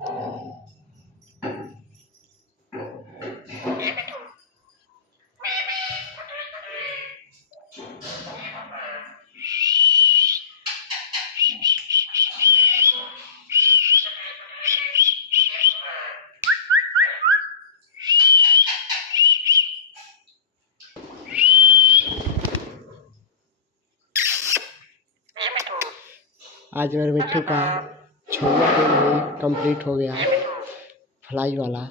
आज मेरे मिट्ठू का 6वां दिन भी कंप्लीट हो गया फ्लाई वाला।